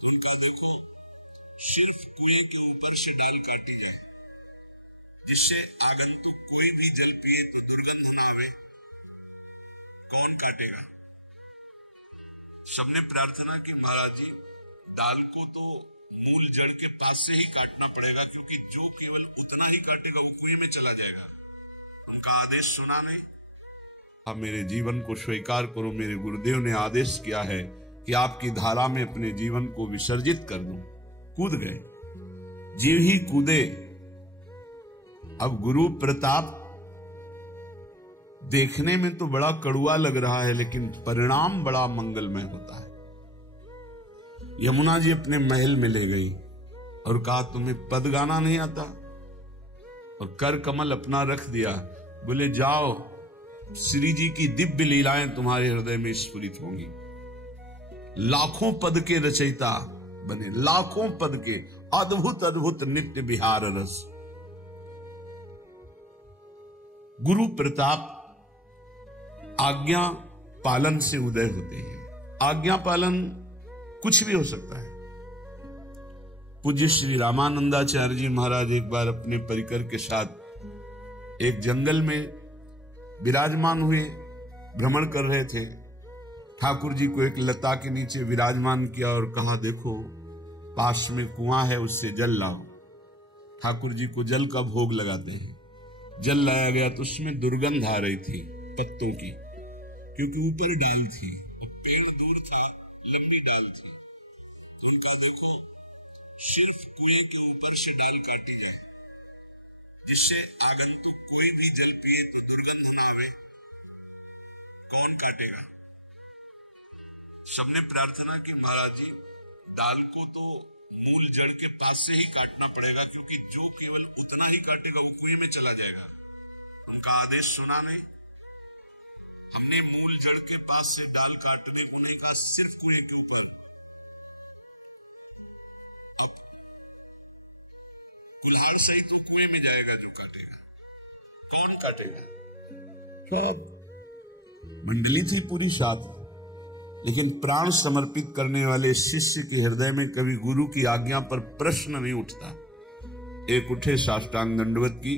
तो उनका देखो सिर्फ कुएं के ऊपर से डाल काटी है, जिससे आगंतुक कोई भी जल पिए तो दुर्गंध ना आवे। कौन काटेगा? सबने प्रार्थना की महाराज जी डाल को तो मूल जड़ के पास से ही काटना पड़ेगा, क्योंकि जो केवल उतना ही काटेगा वो कुएं में चला जाएगा। उनका आदेश सुना नहीं। आप मेरे जीवन को स्वीकार करो, मेरे गुरुदेव ने आदेश किया है कि आपकी धारा में अपने जीवन को विसर्जित कर दूं। कूद गए, जीव ही कूदे। अब गुरु प्रताप देखने में तो बड़ा कड़ुआ लग रहा है, लेकिन परिणाम बड़ा मंगलमय होता है। यमुना जी अपने महल में ले गई और कहा तुम्हें पद गाना नहीं आता, और कर कमल अपना रख दिया। बोले जाओ, श्री जी की दिव्य लीलाएं तुम्हारे हृदय में स्फुरित होंगी। लाखों पद के रचयिता बने, लाखों पद के अद्भुत अद्भुत नित्य विहार रस। गुरु प्रताप आज्ञा पालन से उदय होते हैं। आज्ञा पालन कुछ भी हो सकता है। पूज्य श्री रामानंदाचार्य जी महाराज एक बार अपने परिकर के साथ एक जंगल में विराजमान हुए, भ्रमण कर रहे थे। ठाकुर जी को एक लता के नीचे विराजमान किया और कहा देखो पास में कुआं है, उससे जल लाओ। ठाकुर जी को जल का भोग लगाते हैं। जल लाया गया तो उसमें दुर्गंध आ रही थी पत्तों की, क्योंकि ऊपर डाल थी, पेड़ दूर था, लंबी डाल थी। तो उनका देखो सिर्फ कुएं के ऊपर से डाल काटी है, जिससे आगंतुक कोई भी जल पिए तो दुर्गंध ना आवे। कौन काटेगा? सबने प्रार्थना की महाराज जी डाल को तो मूल जड़ के पास से ही काटना पड़ेगा, क्योंकि जो केवल उतना ही काटेगा वो कुएं में चला जाएगा। उनका आदेश सुना नहीं। हमने मूल जड़ के पास से डाल काटने को नहीं कहा, सिर्फ कुएं के ऊपर। अब कुल्हाड़ से ही तो कुएं में जाएगा जो काटेगा। कौन काटेगा? मंडली थी पूरी साथ, लेकिन प्राण समर्पित करने वाले शिष्य के हृदय में कभी गुरु की आज्ञा पर प्रश्न नहीं उठता। एक उठे साष्टांग दंडवत की।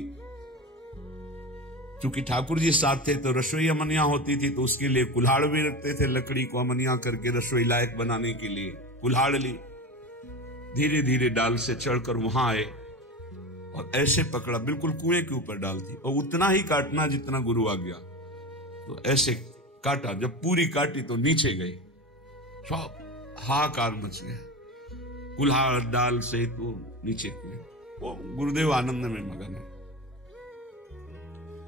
चूंकि ठाकुर जी साथ थे तो रसोई अमनिया होती थी, तो उसके लिए कुल्हाड़ भी रखते थे, लकड़ी को अमनिया करके रसोई लायक बनाने के लिए कुल्हाड़ ली। धीरे धीरे डाल से चढ़कर वहां आए और ऐसे पकड़ा, बिल्कुल कुएं के ऊपर डाल थी, और उतना ही काटना जितना गुरु आ गया। तो ऐसे काटा, जब पूरी काटी तो नीचे गई, सब हाहाकार मच गया। कुल्हाड़ डाल सहित वो नीचे कुएं। वो गुरुदेव आनंद में मगन है।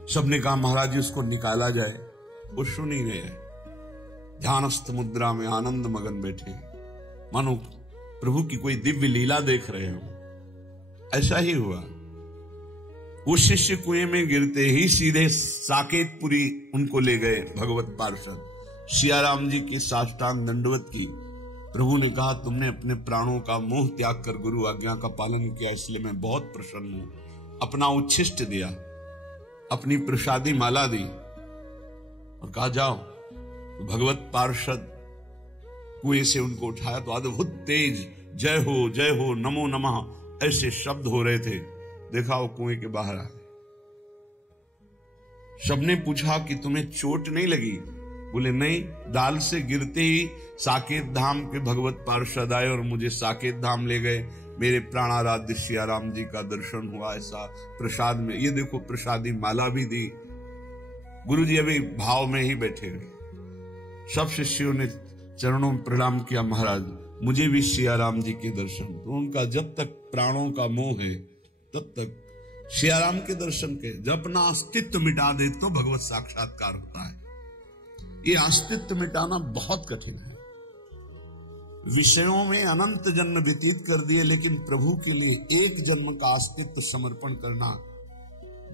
सबने कहा महाराज जी उसको निकाला जाए। वो सुन ही रहे, ध्यानस्थ मुद्रा में आनंद मगन बैठे, मानो प्रभु की कोई दिव्य लीला देख रहे हो। ऐसा ही हुआ। वो शिष्य कुएं में गिरते ही सीधे साकेतपुरी उनको ले गए भगवत पार्षद। सियाराम जी की साष्टांग दंडवत की। प्रभु ने कहा तुमने अपने प्राणों का मोह त्याग कर गुरु आज्ञा का पालन किया, इसलिए मैं बहुत प्रसन्न हूं। अपना उच्छिष्ट दिया, अपनी प्रसादी माला दी और कहा जाओ। तो भगवत पार्षद कुएं से उनको उठाया तो अद्भुत तेज जय हो नमो नमः ऐसे शब्द हो रहे थे। देखा वो कुएं के बाहर आ गए। सबने पूछा कि तुम्हें चोट नहीं लगी? बोले नहीं, डाल से गिरते ही साकेत धाम के भगवत पार्षद आए और मुझे साकेत धाम ले गए। मेरे प्राणाराध्य सियाराम जी का दर्शन हुआ। ऐसा प्रसाद में, ये देखो प्रसादी माला भी दी। गुरु जी अभी भाव में ही बैठे रहे। सब शिष्यों ने चरणों में प्रणाम किया, महाराज मुझे भी सियाराम जी के दर्शन। तो उनका जब तक प्राणों का मोह है तब तक सियाराम के दर्शन के। जब अपना अस्तित्व मिटा दे तो भगवत साक्षात्कार होता है। ये अस्तित्व मिटाना बहुत कठिन है। विषयों में अनंत जन्म व्यतीत कर दिए, लेकिन प्रभु के लिए एक जन्म का अस्तित्व समर्पण करना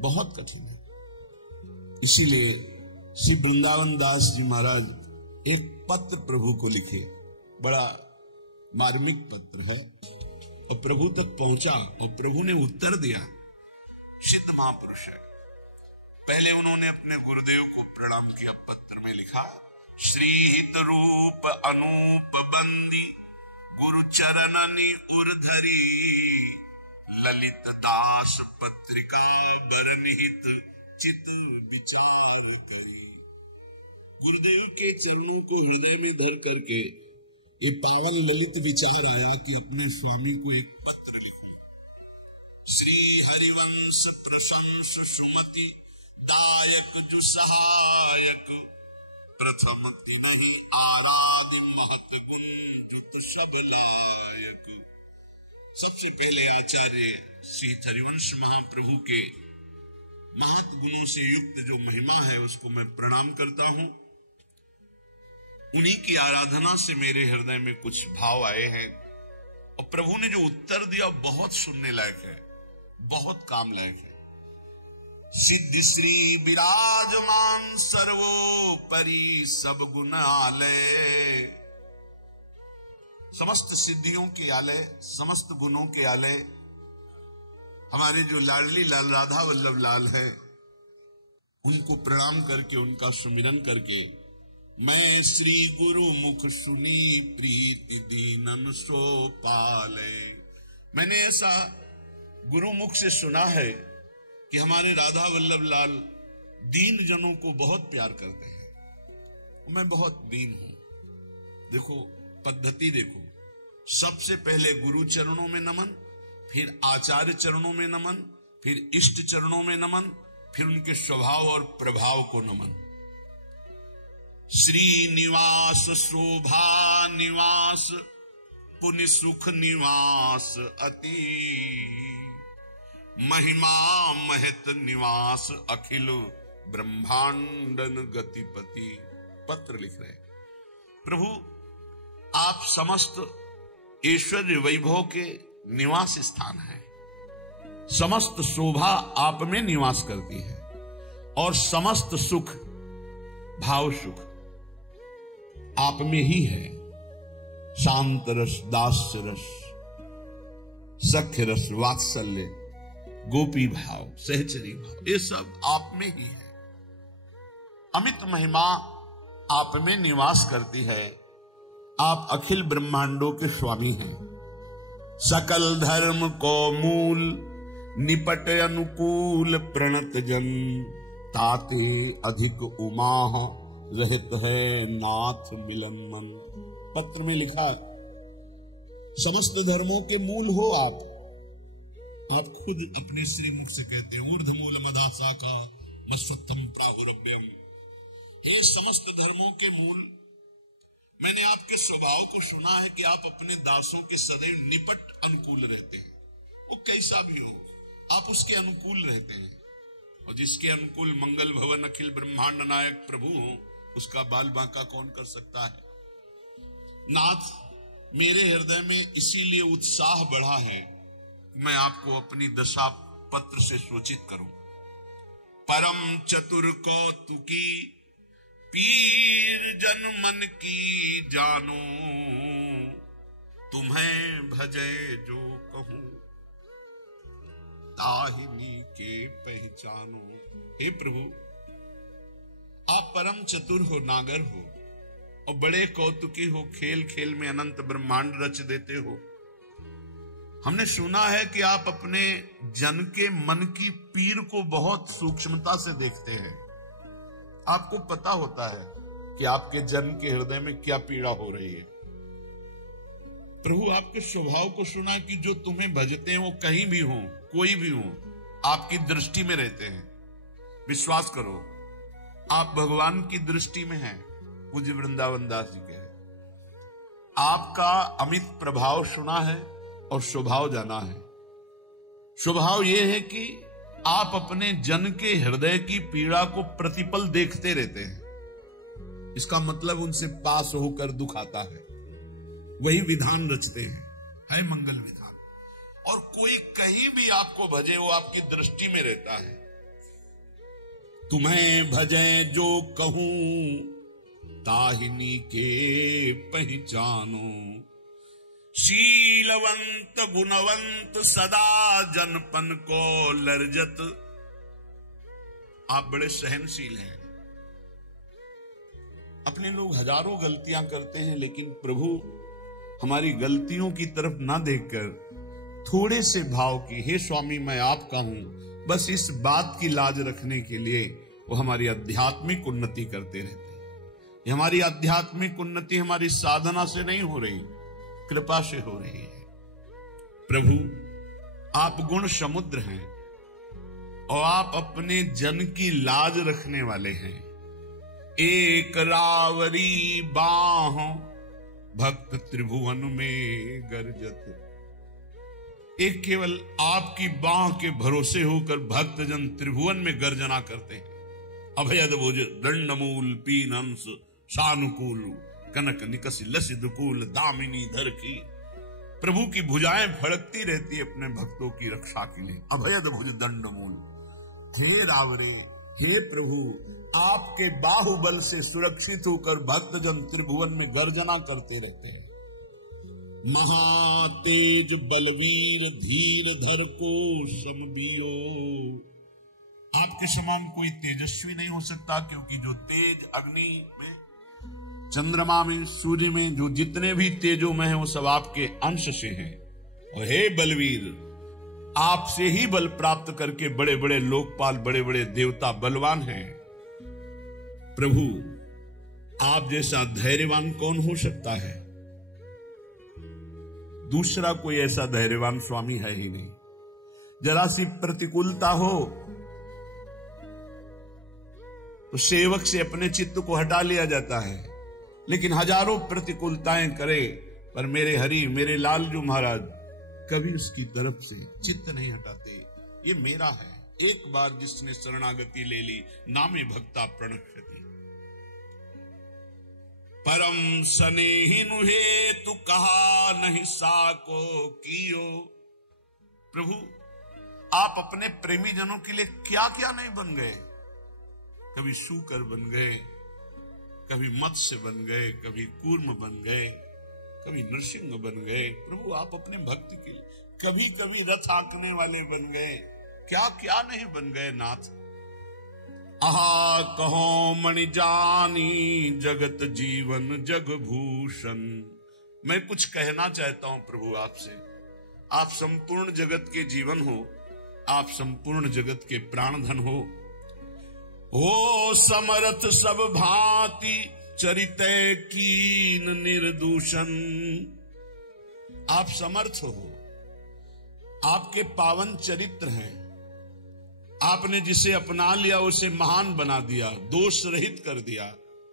बहुत कठिन है। इसीलिए श्री वृंदावन दास जी महाराज एक पत्र प्रभु को लिखे, बड़ा मार्मिक पत्र है, और प्रभु तक पहुंचा और प्रभु ने उत्तर दिया। सिद्ध महापुरुष है। पहले उन्होंने अपने गुरुदेव को प्रणाम किया। पत्र में लिखा, श्री हित रूप अनूप बंदी गुरु चरणनि उर्धरी, ललित दास पत्रिका बरनिहित चित विचार करी। गुरुदेव के चरणों को हृदय में धर करके ये पावन ललित विचार आया कि अपने स्वामी को एक पत्र लिखो। श्री हरिवंश प्रशंस सुमति दायक जो सहायक, प्रथम तिन्हि आराध महत गुण सब लायक। सबसे पहले आचार्य श्री हरिवंश महाप्रभु के महत गुणों से युक्त जो महिमा है उसको मैं प्रणाम करता हूं। उन्हीं की आराधना से मेरे हृदय में कुछ भाव आए हैं और प्रभु ने जो उत्तर दिया बहुत सुनने लायक है, बहुत काम लायक है। सिद्धि श्री विराजमान सर्वोपरि सब गुण आलय, समस्त सिद्धियों के आलय, समस्त गुणों के आलय हमारे जो लाडली लाल राधा वल्लभ लाल है, उनको प्रणाम करके उनका सुमिरन करके मैं श्री गुरु मुख सुनी प्रीति दीनन सो पाले। मैंने ऐसा गुरु मुख से सुना है कि हमारे राधा वल्लभ लाल दीन जनों को बहुत प्यार करते हैं। मैं बहुत दीन हूं। देखो पद्धति देखो, सबसे पहले गुरु चरणों में नमन, फिर आचार्य चरणों में नमन, फिर इष्ट चरणों में नमन, फिर उनके स्वभाव और प्रभाव को नमन। श्री निवास शोभा निवास पुण्य सुख निवास अति, महिमा महत निवास अखिल ब्रह्मांडन गतिपति। पत्र लिख रहे प्रभु, आप समस्त ऐश्वर्य वैभव के निवास स्थान है, समस्त शोभा आप में निवास करती है और समस्त सुख भाव सुख आप में ही है। शांत रस, दास्य रस, सख्य रस, वात्सल्य, गोपी भाव, सहचरी भाव, ये सब आप में ही है। अमित महिमा आप में निवास करती है। आप अखिल ब्रह्मांडों के स्वामी हैं। सकल धर्म को मूल निपट अनुकूल प्रणत जन, ताते अधिक उमा रहत है नाथ मिलन मन। पत्र में लिखा, समस्त धर्मों के मूल हो आप खुद अपने श्रीमुख से कहते हैं, ऊर्ध्व मूल मदा शाखा मस्वत्थम प्राहुरभ्यम। हे समस्त धर्मों के मूल, मैंने आपके स्वभाव को सुना है कि आप अपने दासों के सदैव निपट अनुकूल रहते हैं। वो कैसा भी हो आप उसके अनुकूल रहते हैं, और जिसके अनुकूल मंगल भवन अखिल ब्रह्मांड नायक प्रभु हो, उसका बाल बांका कौन कर सकता है। नाथ, मेरे हृदय में इसीलिए उत्साह बढ़ा है, मैं आपको अपनी दशा पत्र से सूचित करूं। परम चतुर कौतुकी पीर जन मन की जानो, तुम्हें भजे जो कहूं ताहिनी के पहचानो। हे प्रभु, आप परम चतुर हो, नागर हो और बड़े कौतुकी हो, खेल खेल में अनंत ब्रह्मांड रच देते हो। हमने सुना है कि आप अपने जन के मन की पीर को बहुत सूक्ष्मता से देखते हैं। आपको पता होता है कि आपके जन के हृदय में क्या पीड़ा हो रही है। प्रभु, आपके स्वभाव को सुना कि जो तुम्हें भजते हैं वो कहीं भी हो, कोई भी हो, आपकी दृष्टि में रहते हैं। विश्वास करो, आप भगवान की दृष्टि में हैं। पूज्य वृंदावन दास जी कहे, आपका अमित प्रभाव सुना है और स्वभाव जाना है। स्वभाव यह है कि आप अपने जन के हृदय की पीड़ा को प्रतिपल देखते रहते हैं। इसका मतलब उनसे पास होकर दुख आता है, वही विधान रचते हैं, है मंगल विधान। और कोई कहीं भी आपको भजे वो आपकी दृष्टि में रहता है। तुम्हें भजे जो कहूं ताहिनी के पहचानो, शीलवंत गुणवंत सदा जनपन को लर्जत। आप बड़े सहनशील हैं। अपने लोग हजारों गलतियां करते हैं, लेकिन प्रभु हमारी गलतियों की तरफ ना देखकर थोड़े से भाव की, हे स्वामी मैं आपका हूं, बस इस बात की लाज रखने के लिए वो हमारी आध्यात्मिक उन्नति करते रहते हैं। ये हमारी आध्यात्मिक उन्नति हमारी साधना से नहीं हो रही, कृपा से हो रही है। प्रभु आप गुण समुद्र हैं और आप अपने जन की लाज रखने वाले हैं। एक रावरी बाह भक्त त्रिभुवन में गर्जत। एक केवल आपकी बाह के भरोसे होकर भक्तजन त्रिभुवन में गर्जना करते हैं। अभयद भुज दंडमूल पीनंस सानुकूल कनक निकस लसिदुकूल दामिनी धर की। प्रभु की भुजाएं फड़कती रहती है अपने भक्तों की रक्षा के लिए। अभयद भुज दंडमूल, हे रावरे, हे प्रभु, आपके बाहुबल से सुरक्षित होकर भक्तजन त्रिभुवन में गर्जना करते रहते हैं। महातेज बलवीर धीर धर को समबियो। आपके समान कोई तेजस्वी नहीं हो सकता, क्योंकि जो तेज अग्नि में, चंद्रमा में, सूर्य में जो जितने भी तेजोमय हैं वो सब आपके अंश से हैं। और हे बलवीर, आपसे ही बल प्राप्त करके बड़े बड़े लोकपाल, बड़े बड़े देवता बलवान हैं। प्रभु आप जैसा धैर्यवान कौन हो सकता है? दूसरा कोई ऐसा धैर्यवान स्वामी है ही नहीं। जरा सी प्रतिकूलता हो तो सेवक से अपने चित्त को हटा लिया जाता है, लेकिन हजारों प्रतिकूलताएं करे पर मेरे हरि, मेरे लालजू महाराज कभी उसकी तरफ से चित्त नहीं हटाते। ये मेरा है, एक बार जिसने शरणागति ले ली नामे भक्ता प्रणश्यति। परम स्नेहिनु हेतु कहा नहीं साको कियो। प्रभु आप अपने प्रेमी जनों के लिए क्या क्या नहीं बन गए। कभी शूकर बन गए, कभी मत्स्य बन गए, कभी कूर्म बन गए, कभी नरसिंह बन गए। प्रभु आप अपने भक्त के लिए कभी कभी रथ हाँकने वाले बन गए, क्या क्या नहीं बन गए नाथ। आहा कहो मणि जानी जगत जीवन जग भूषण। मैं कुछ कहना चाहता हूं प्रभु आपसे। आप संपूर्ण जगत के जीवन हो, आप संपूर्ण जगत के प्राणधन हो। ओ समर्थ सब भांति चरितय कीन निर्दूषण। आप समर्थ हो, आपके पावन चरित्र हैं। आपने जिसे अपना लिया उसे महान बना दिया, दोष रहित कर दिया।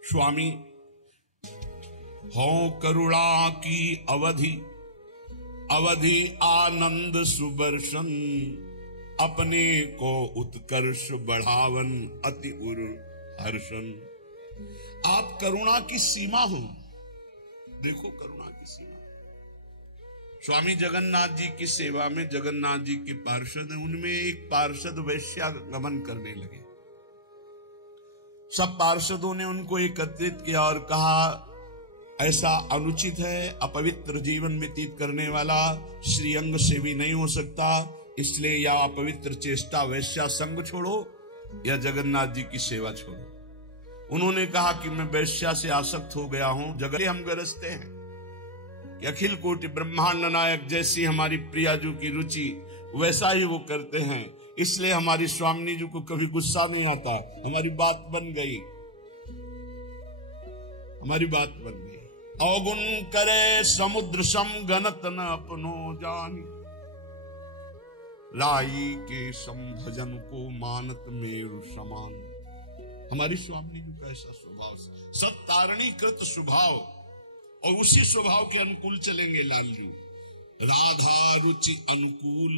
स्वामी हो करुणा की अवधि, अवधि आनंद सुबर्शन। अपने को उत्कर्ष बढ़ावन अति उर हर्षण। आप करुणा की सीमा हो, देखो करुणा की सीमा। स्वामी जगन्नाथ जी की सेवा में जगन्नाथ जी के पार्षद हैं, उनमें एक पार्षद वैश्यागमन करने लगे। सब पार्षदों ने उनको एकत्रित किया और कहा ऐसा अनुचित है, अपवित्र जीवन व्यतीत करने वाला श्रीअंग से भी नहीं हो सकता, इसलिए या अपवित्र चेष्टा वैश्या संग छोड़ो या जगन्नाथ जी की सेवा छोड़ो। उन्होंने कहा कि मैं वैश्या से आसक्त हो गया हूं, जगह हम गरजते हैं कि अखिल कोटि ब्रह्मांड नायक जैसी हमारी प्रियाजू की रुचि वैसा ही वो करते हैं, इसलिए हमारी स्वामिनी जी को कभी गुस्सा नहीं आता। हमारी बात बन गई, हमारी बात बन गई। अवगुण करे समुद्र सम गणत न अपनो जानी। राई के संभजन को मानत मेरु समान। हमारी स्वामिनी जी का ऐसा स्वभाव, सत्तारणी कृत स्वभाव, और उसी स्वभाव के अनुकूल चलेंगे लालजू। राधा रुचि अनुकूल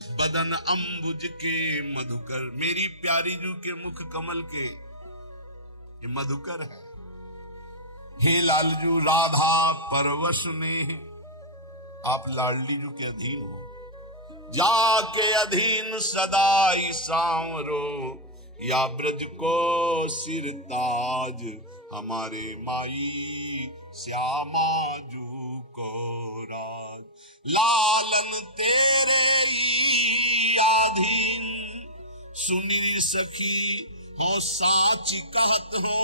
बदन अंबुज के मधुकर। मेरी प्यारी जू के मुख कमल के ये मधुकर है। हे लालजू राधा परवश में आप लाडली जू के अधीन हो। जाके अधीन सदाई सांवरो या ब्रज को सिरताज। हमारे माई श्यामा जू को राज। लालन तेरे आधीन सुनी सखी हो साच कहत हो।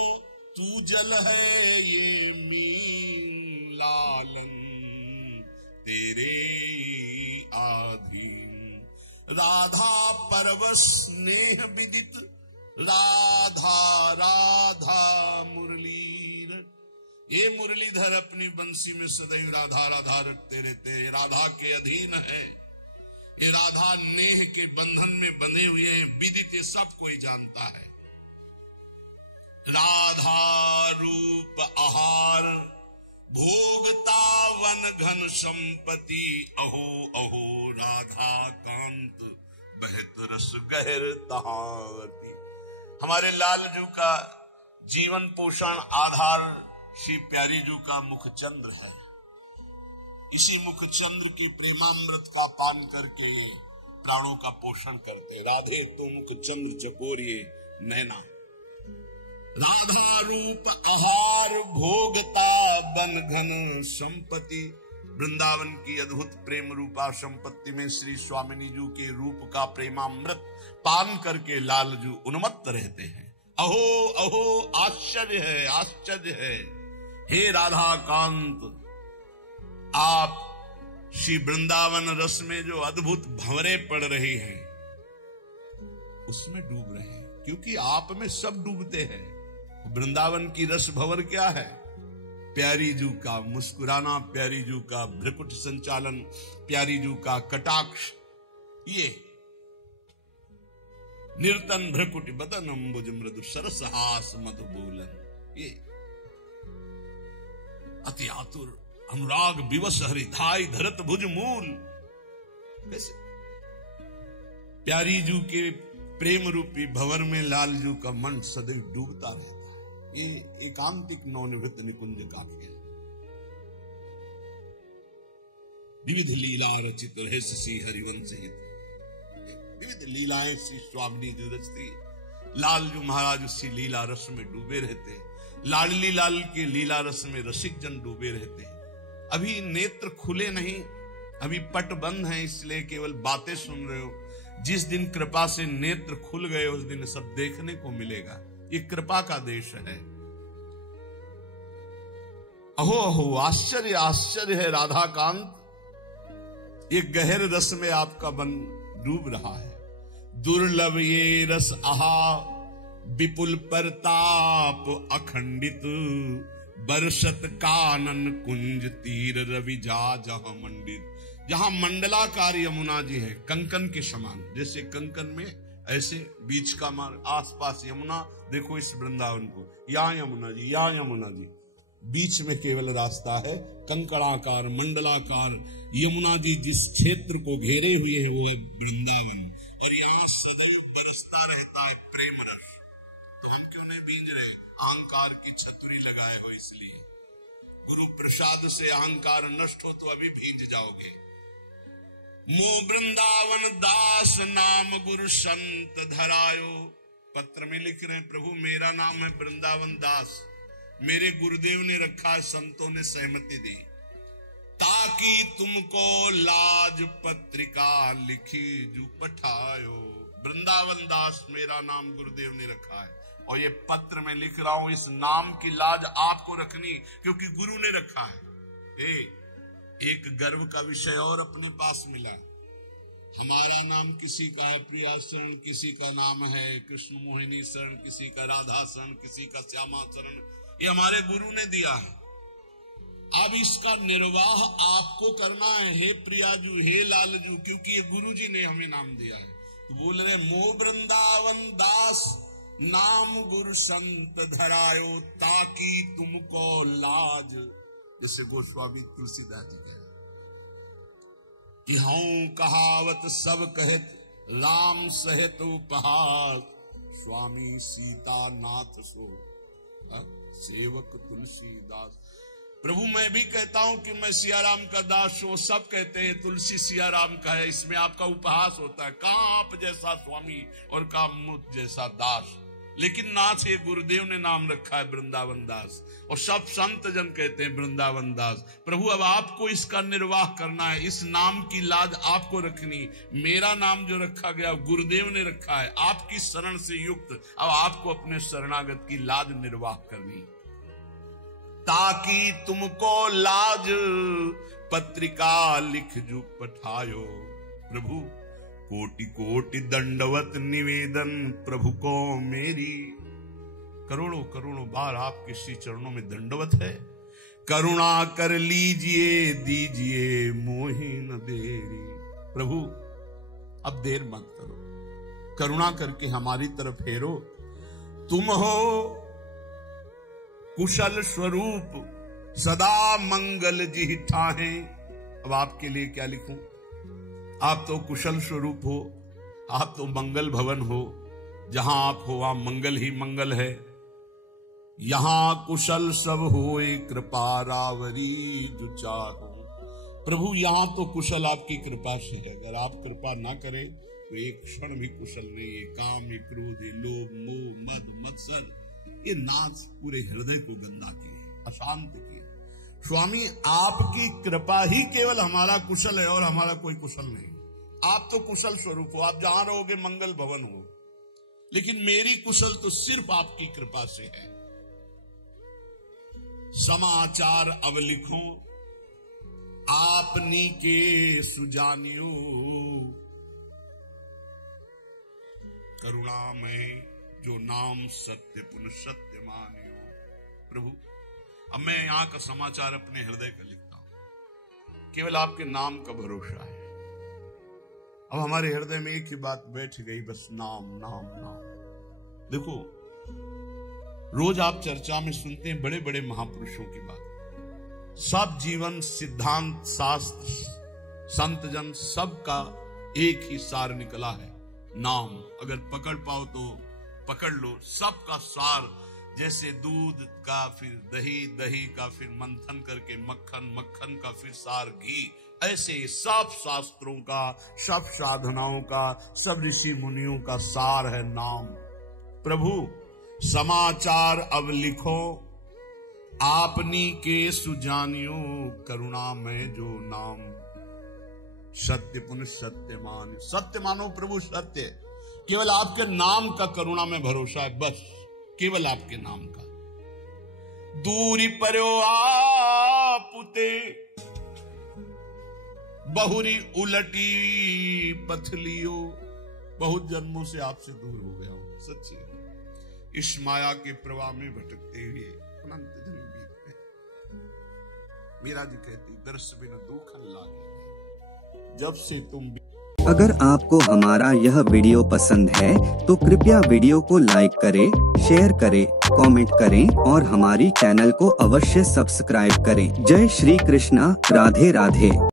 तू जल है ये मीन लालन तेरे आधीन। राधा परवश स्नेह विदित, राधा राधा मुरलीर। ये मुरलीधर अपनी बंसी में सदैव राधा राधा रटते रहते हैं, राधा के अधीन है। ये राधा नेह के बंधन में बंधे हुए हैं, विदित ये सब कोई जानता है। राधा रूप आहार, भोगता वन घन संपत्ति, अहो अहो राधा कांत बहत रस गहर तहावती। हमारे लालजू का जीवन पोषण आधार श्री प्यारी जू का मुख चंद्र है। इसी मुख चंद्र के प्रेमामृत का पान करके प्राणों का पोषण करते। राधे तो मुख चंद्र चकोरिए नैना। राधा रूप आहार, भोगता बन घन संपत्ति। वृंदावन की अद्भुत प्रेम रूपा संपत्ति में श्री स्वामिनी जू के रूप का प्रेमामृत पान करके लालजू उन्मत्त रहते हैं। अहो अहो आश्चर्य है, आश्चर्य है। हे राधा कांत, आप श्री वृंदावन रस में जो अद्भुत भंवरे पड़ रही हैं उसमें डूब रहे हैं, क्योंकि आप में सब डूबते हैं। वृंदावन की रस भंवर क्या है? प्यारी जू का मुस्कुराना, प्यारी जू का भ्रकुट संचालन, प्यारी जू का कटाक्ष, ये निर्तन भ्रकुट बदन अम्बुज मृदु सरस हास मधु बोलन, ये अति आतुर अनुराग विवश हरिधाई धरत भुज मूल। कैसे प्यारी जू के प्रेम रूपी भंवर में लालजू का मन सदैव डूबता रहता है। ये एकांतिक नवनिवृत्त निकुंज का खेल। विविध लीला रचित रहस्य श्री हरिवंश हित। विविध लीलाएं श्री स्वामिनी जो रचती, लालजू महाराज उसी लीला रस में डूबे रहते। लाडली लाल के लीला रस में रसिक जन डूबे रहते हैं। अभी नेत्र खुले नहीं, अभी पट बंद है, इसलिए केवल बातें सुन रहे हो। जिस दिन कृपा से नेत्र खुल गए उस दिन सब देखने को मिलेगा। ये कृपा का देश है। अहो अहो आश्चर्य आश्चर्य है राधा कांत, ये गहर रस में आपका मन डूब रहा है। दुर्लभ ये रस आहा, विपुल परताप अखंडित, बरसत कानन कुंज तीर रवि जा जहां मंडित। जहां मंडलाकार यमुना जी है कंकन के समान, जैसे कंकन में ऐसे बीच का मार्ग, आसपास यमुना। देखो इस वृंदावन को, यहाँ यमुना जी, यहाँ यमुना जी, बीच में केवल रास्ता है। कंकड़ाकार मंडलाकार यमुना जी जिस क्षेत्र को घेरे हुए है वो है वृंदावन, और यहाँ सदैव बरसता रहता है प्रेम रस। तो हम क्यों नहीं भींज रहे? अहंकार की छतरी लगाए हो इसलिए। गुरु प्रसाद से अहंकार नष्ट हो तो अभी भींज जाओगे। मो वृंदावन दास नाम गुरु संत धरायो। पत्र में लिख रहे हैं, प्रभु मेरा नाम है वृंदावन दास, मेरे गुरुदेव ने रखा है, संतों ने सहमति दी, ताकि तुमको लाज पत्रिका लिखी जू पठायो। वृंदावन दास मेरा नाम गुरुदेव ने रखा है, और ये पत्र में लिख रहा हूं। इस नाम की लाज आपको रखनी, क्योंकि गुरु ने रखा है। एक गर्व का विषय और अपने पास मिला है। हमारा नाम किसी का है प्रिया शरण, किसी का नाम है कृष्ण मोहिनी शरण, किसी का राधा शरण, किसी का श्यामा शरण। ये हमारे गुरु ने दिया है। अब इसका निर्वाह आपको करना है, हे प्रियाजू, हे लालजू, क्योंकि ये गुरु जी ने हमें नाम दिया है। तो बोल रहे मो वृंदावन दास नाम गुरु संत धरायो, ताकि तुमको लाज। जैसे गोस्वामी तुलसीदास जी कहे कि हूं कहावत सब कहत, राम सहित उपहास, स्वामी सीता नाथ सो सेवक तुलसीदास। प्रभु मैं भी कहता हूं कि मैं सियाराम का दास हूं, सब कहते हैं तुलसी सियाराम का है, इसमें आपका उपहास होता है। कहां आप जैसा स्वामी और कहां मुझ जैसा दास। लेकिन नाथ ये गुरुदेव ने नाम रखा है वृंदावन दास, और सब संत जन कहते हैं वृंदावन दास। प्रभु अब आपको इसका निर्वाह करना है, इस नाम की लाज आपको रखनी। मेरा नाम जो रखा गया गुरुदेव ने रखा है, आपकी शरण से युक्त। अब आपको अपने शरणागत की लाज निर्वाह करनी, ताकि तुमको लाज पत्रिका लिख जो पठायो। प्रभु कोटि कोटि दंडवत निवेदन प्रभु को मेरी। करोड़ों करोड़ों बार आपके श्री चरणों में दंडवत है। करुणा कर लीजिए दीजिए मोहि न देरी। प्रभु अब देर मत करो, करुणा करके हमारी तरफ फेरो। तुम हो कुशल स्वरूप सदा मंगल जी ठाहे। अब आपके लिए क्या लिखूं? आप तो कुशल स्वरूप हो, आप तो मंगल भवन हो। जहां आप हो वहां मंगल ही मंगल है। यहां कुशल सब होए कृपा रावरी जो चाहो। प्रभु यहां तो कुशल आपकी कृपा से है। अगर आप कृपा ना करें तो एक क्षण भी कुशल नहीं है। काम, ये क्रोध, ये लोभ, मोह, मद, मत्सर, ये नाच पूरे हृदय को गंदा किए, अशांत किए। स्वामी आपकी कृपा ही केवल हमारा कुशल है और हमारा कोई कुशल नहीं। आप तो कुशल स्वरूप हो, आप जहां रहोगे मंगल भवन हो। लेकिन मेरी कुशल तो सिर्फ आपकी कृपा से है। समाचार अब लिखो आपनी के सुजानियो। करुणा में जो नाम सत्य पुनः सत्य मानियो। प्रभु अब मैं यहां का समाचार अपने हृदय का लिखता हूं। केवल आपके नाम का भरोसा है। अब हमारे हृदय में एक ही बात बैठ गई, बस नाम नाम नाम। देखो रोज आप चर्चा में सुनते हैं बड़े बड़े महापुरुषों की बात। सब जीवन सिद्धांत शास्त्र संत जन सबका एक ही सार निकला है, नाम। अगर पकड़ पाओ तो पकड़ लो। सबका सार, जैसे दूध का फिर दही, दही का फिर मंथन करके मक्खन, मक्खन का फिर सार घी, ऐसे सब शास्त्रों का, सब साधनाओं का, सब ऋषि मुनियों का सार है नाम। प्रभु समाचार अब लिखो आपनी के सुजानियो। करुणा में जो नाम सत्य पुनः सत्य मान। सत्य मानो प्रभु, सत्य केवल आपके नाम का करुणा में भरोसा है, बस केवल आपके नाम का। दूरी पर्यो आपुते बहुरी उलटी पथलियो। बहुत जन्मों से आपसे दूर हो गया हूं, सच्ची। इस माया के प्रवाह में भटकते हुए अनंत जन्म बीत गए। मीरा जी कहती दर्श बिना दुख लागे जब से तुम। अगर आपको हमारा यह वीडियो पसंद है तो कृपया वीडियो को लाइक करें, शेयर करें, कमेंट करें और हमारी चैनल को अवश्य सब्सक्राइब करें। जय श्री कृष्णा, राधे राधे।